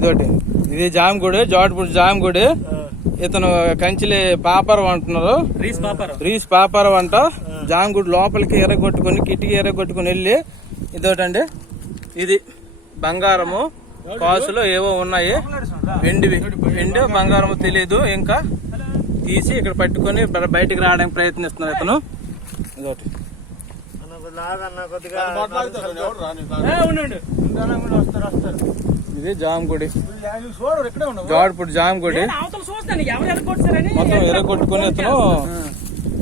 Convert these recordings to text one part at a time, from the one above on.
ఇదోటి ఇది జామగుడి, జోటపూడి జామగుడి. ఇతను కంచిలి పాపరం అంటున్నారు, రీస్ పాపరం అంట. జామగుడి లోపలికి ఎర్రగొట్టుకుని కిటికీ ఎర్రగొట్టుకుని వెళ్ళి ఇదోటండి, ఇది బంగారము కాసులు ఏవో ఉన్నాయి, వెండి బంగారము తెలీదు. ఇంకా తీసి ఇక్కడ పట్టుకొని బయటికి రావడానికి ప్రయత్నిస్తున్నారు ఇతను. ఇదోటి ఇది జామగుడి, జోటపూడి జామగుడి. మొత్తం ఎర్రగొట్టుకుని ఇతను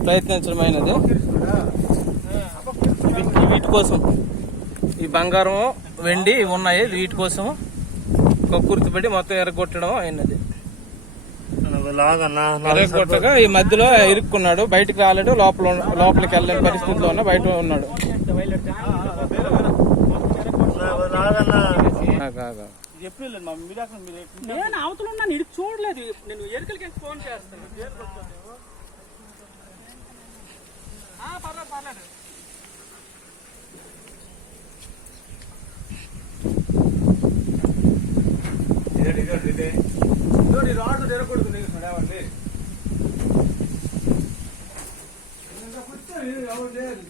ప్రయత్నించడమైనది. వీటి కోసం ఈ బంగారం వెండి ఉన్నాయి, వీటి కోసం కక్కుర్తిపడి మొత్తం ఎర్రగొట్టడం అయినది. ఎర్రగొట్టగా ఈ మధ్యలో ఇరుక్కున్నాడు, బయటకు రాలేడు, లోపలికి వెళ్ళలేని పరిస్థితిలో ఉన్న బయట ఉన్నాడు. నేను అవతల ఉన్నాను, ఇది చూడలేదు. నేను ఎరుకలకి ఫోన్ చేస్తాను. పర్లేదు. రాడు తెరకూడదు ఎవరు లేదు,